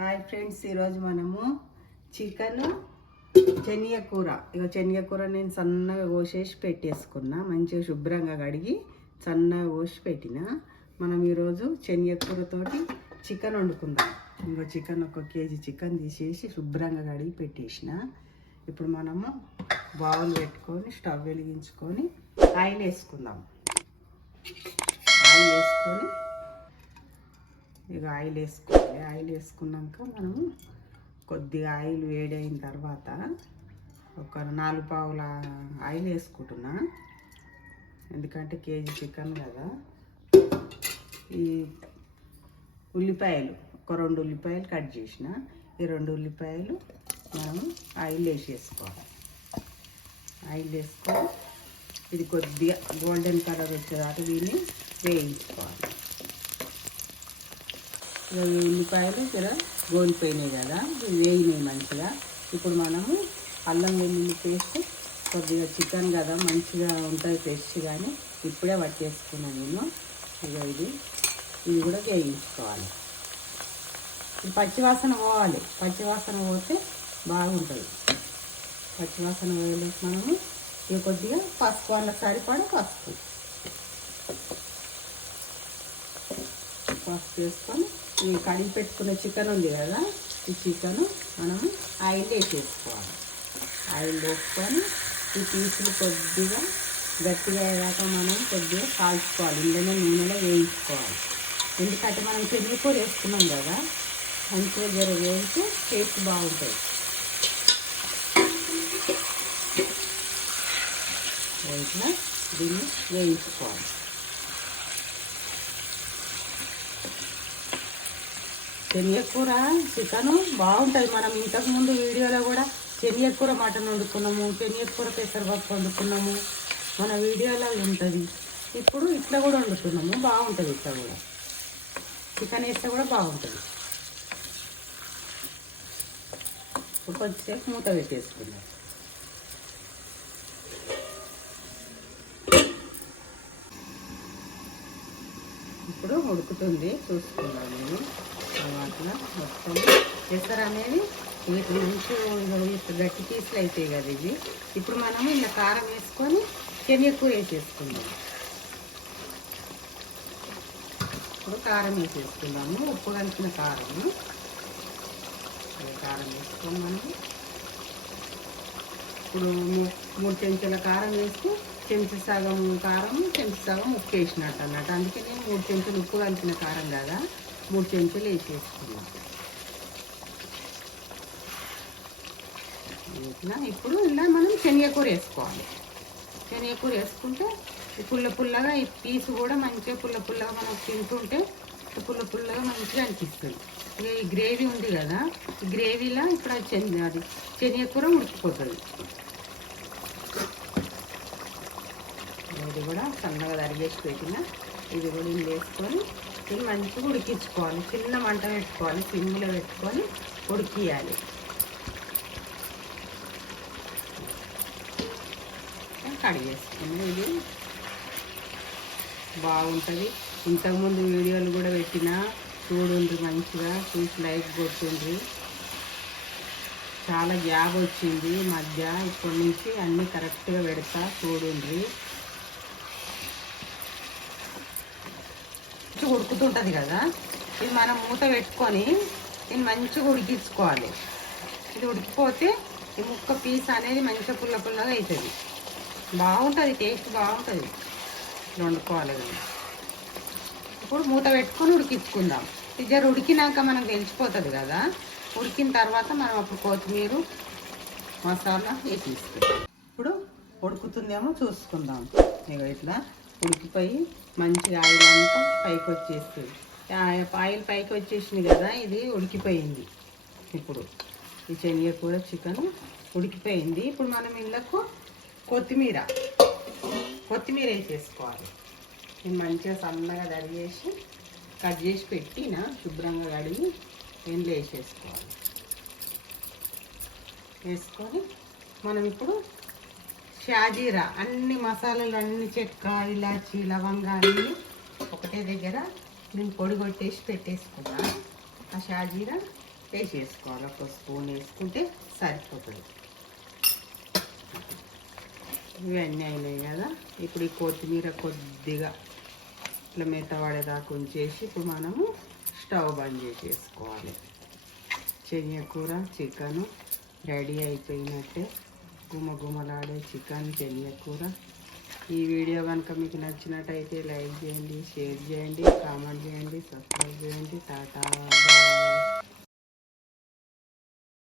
Hi friends, ఈరోజు మనము chicken శనగ కూర. ఇక శనగ కూర నేను సన్నగా కోసేసి పెట్టేసుకున్నా, మంచిగా శుభ్రంగా కడిగి సన్నగా కోసి పెట్టిన. మనం ఈరోజు శనగ కూరతోటి చికెన్ వండుకుందాం. ఇంకో చికెన్ 1 కేజీ చికెన్ తీసేసి శుభ్రంగా కడిగి పెట్టేసిన. ఇప్పుడు మనము బౌల్ పెట్టుకొని స్టవ్ వెలిగించుకొని ఆయిల్ వేసుకుందాం. ఆయిల్ వేసుకొని ఇక ఆయిల్ వేసుకోవాలి. ఆయిల్ వేసుకున్నాక మనము కొద్దిగా ఆయిల్ వేడైన తర్వాత ఒక 4 పావుల ఆయిల్ వేసుకుంటున్నా, ఎందుకంటే కేజీ చికెన్ కదా. ఈ ఉల్లిపాయలు ఒక 2 ఉల్లిపాయలు కట్ చేసిన. ఈ 2 ఉల్లిపాయలు మనము ఆయిల్ వేసేసుకోవాలి. ఆయిల్ వేసుకొని ఇది కొద్దిగా గోల్డెన్ కలర్ వచ్చేదాకా దీన్ని వేయించుకోవాలి. ఉల్లిపాయలు జర గోలిపోయినాయి కదా, వేగినాయి మంచిగా. ఇప్పుడు మనము అల్లం వెల్లుల్లి పేస్ట్ కొద్దిగా చికెన్ కదా మంచిగా ఉంటుంది టేస్ట్, కానీ ఇప్పుడే పట్టేసుకున్నాను నేను. ఇక ఇది కూడా వేయించుకోవాలి. ఇది పచ్చివాసన పోవాలి. పచ్చివాసన పోతే బాగుంటుంది. పచ్చివాసన పోయలేక మనము ఇక కొద్దిగా పసుపు, వాళ్ళ సరిపడా పసుపు వేసుకొని ఈ కడిగి పెట్టుకున్న చికెన్ ఉంది కదా, ఈ చికెన్ మనము ఆయిల్ వేసేసుకోవాలి. ఆయిల్ వేసుకొని ఈ పీసులు కొద్దిగా గట్టిగా అయ్యాక మనం కొద్దిగా కాల్చుకోవాలి. ఇందులో నూనెలో వేయించుకోవాలి. ఎందుకంటే మనం శనగకూర వేసుకున్నాం కదా, మంచిగా జర వేస్తే టేస్ట్ బాగుంటుంది. ఇట్లా దీన్ని వేయించుకోవాలి. శనగకూర చికెన్ బాగుంటుంది. మనం ఇంతకుముందు వీడియోలో కూడా శనగకూర మటన్ వండుకున్నాము, శనగకూర పెసరపప్పు వండుకున్నాము, మన వీడియోలో ఉంటుంది. ఇప్పుడు ఇట్లా కూడా వండుకున్నాము, బాగుంటుంది. ఇట్లా కూడా చికెన్ వేస్తే కూడా బాగుంటుంది. ఇప్పుడు కొద్దిసేపు మూత పెట్టేసుకుందాం. ఇప్పుడు ఉడుకుతుంది, చూసుకుందాం. నేను అట్లా మొత్తం పెసర అనేది వీటి మంచి గట్టి పీసులు అవుతాయి కదా ఇవి. ఇప్పుడు మనము ఇలా కారం వేసుకొని శనగకూర వేసేసుకుందాం. ఇప్పుడు కారం వేసేసుకుందాము, ఉప్పు కలిపిన కారము. కారం వేసుకొని మనము ఇప్పుడు 3 చెంచాల కారం వేసి చెంచా సగం కారం, చెంచా సగం ఉప్పు వేసినట్టు అన్నట్టు. అందుకే నేను 3 చెంచాలు ఉప్పు కలిపిన కారం కదా, 3 చెంచాలు వేసేసుకున్నాం. ఇట్లా ఇప్పుడు ఇలా మనం శనగకూర వేసుకోవాలి. శనగకూర వేసుకుంటే పుల్లగా ఈ పీసు కూడా మంచిగా పుల్లగా మనం తింటుంటే పుల్లగా మంచిగా అనిపిస్తుంది. ఇక ఈ గ్రేవీ ఉంది కదా, ఈ గ్రేవీలో ఇప్పుడు అది శనగకూర ఉడికిపోతుంది. ఇది కూడా సన్నగా తరిగేసి పెట్టిన. ఇది కూడా ఇది వేసుకొని ఇది మంచిగా ఉడికించుకోవాలి. చిన్న మంట పెట్టుకోవాలి, సిమ్లో పెట్టుకొని ఉడికియాలి. కడిగేసుకుని ఇది బాగుంటుంది. ఇంతకుముందు వీడియోలు కూడా పెట్టినా చూడండి, మంచిగా చూసి లైక్ కొట్టుండ్రి. చాలా గ్యాప్ వచ్చింది మధ్య, ఇప్పటి నుంచి అన్నీ కరెక్ట్గా పెడతా చూడండి. ఉడుకుతుంటుంది కదా, ఇది మనం మూత పెట్టుకొని దీన్ని మంచిగా ఉడికించుకోవాలి. ఇది ఉడికిపోతే ఈ ముక్క పీస్ అనేది మంచిగా పుల్లగా అవుతుంది, బాగుంటుంది, టేస్ట్ బాగుంటుంది. ఇట్లా వండుకోవాలి కదా. ఇప్పుడు మూత పెట్టుకొని ఉడికించుకుందాం. ఇది ఉడికినాక మనకు తెలిసిపోతుంది కదా. ఉడికిన తర్వాత మనం అప్పుడు కొత్తిమీర మసాలా వేసి ఇప్పుడు ఉడుకుతుందేమో చూసుకుందాం. ఇక ఇట్లా ఉడికిపోయి మంచిగా ఆయిల్ అంతా పైకి వచ్చేస్తుంది. ఆయిల్ పైకి వచ్చేసింది కదా, ఇది ఉడికిపోయింది. ఇప్పుడు ఈ శనగకూర చికెన్ ఉడికిపోయింది. ఇప్పుడు మనం ఇళ్ళకు కొత్తిమీర వేసేసుకోవాలి. నేను మంచిగా సన్నగా తరిగేసి కట్ చేసి పెట్టిన, శుభ్రంగా కడిగి ఎండ్లో వేసేసుకోవాలి. వేసుకొని మనం ఇప్పుడు షాజీరా అన్ని మసాలాలు, అన్ని చెక్క, ఇలాచి, లవంగా అన్నీ ఒకటే దగ్గర నేను పొడి కొట్టేసి పెట్టేసుకున్నా. ఆ షాజీరా వేసేసుకోవాలి. ఒక స్పూన్ వేసుకుంటే సరిపోతుంది. ఇవన్నీ అయినాయి కదా. ఇప్పుడు ఈ కొత్తిమీర కొద్దిగా ఇట్లా మెత్తబడేదాకా ఉంచేసి ఇప్పుడు మనము స్టవ్ బంద్ చేసేసుకోవాలి. శనగకూర చికెను రెడీ అయిపోయినట్టే. గుమగుమలాడే చికెన్ శనగకూర. ఈ వీడియో కనుక మీకు నచ్చినట్టయితే లైక్ చేయండి, షేర్ చేయండి, కామెంట్ చేయండి, సబ్స్క్రైబ్ చేయండి. టాటా బాయ్.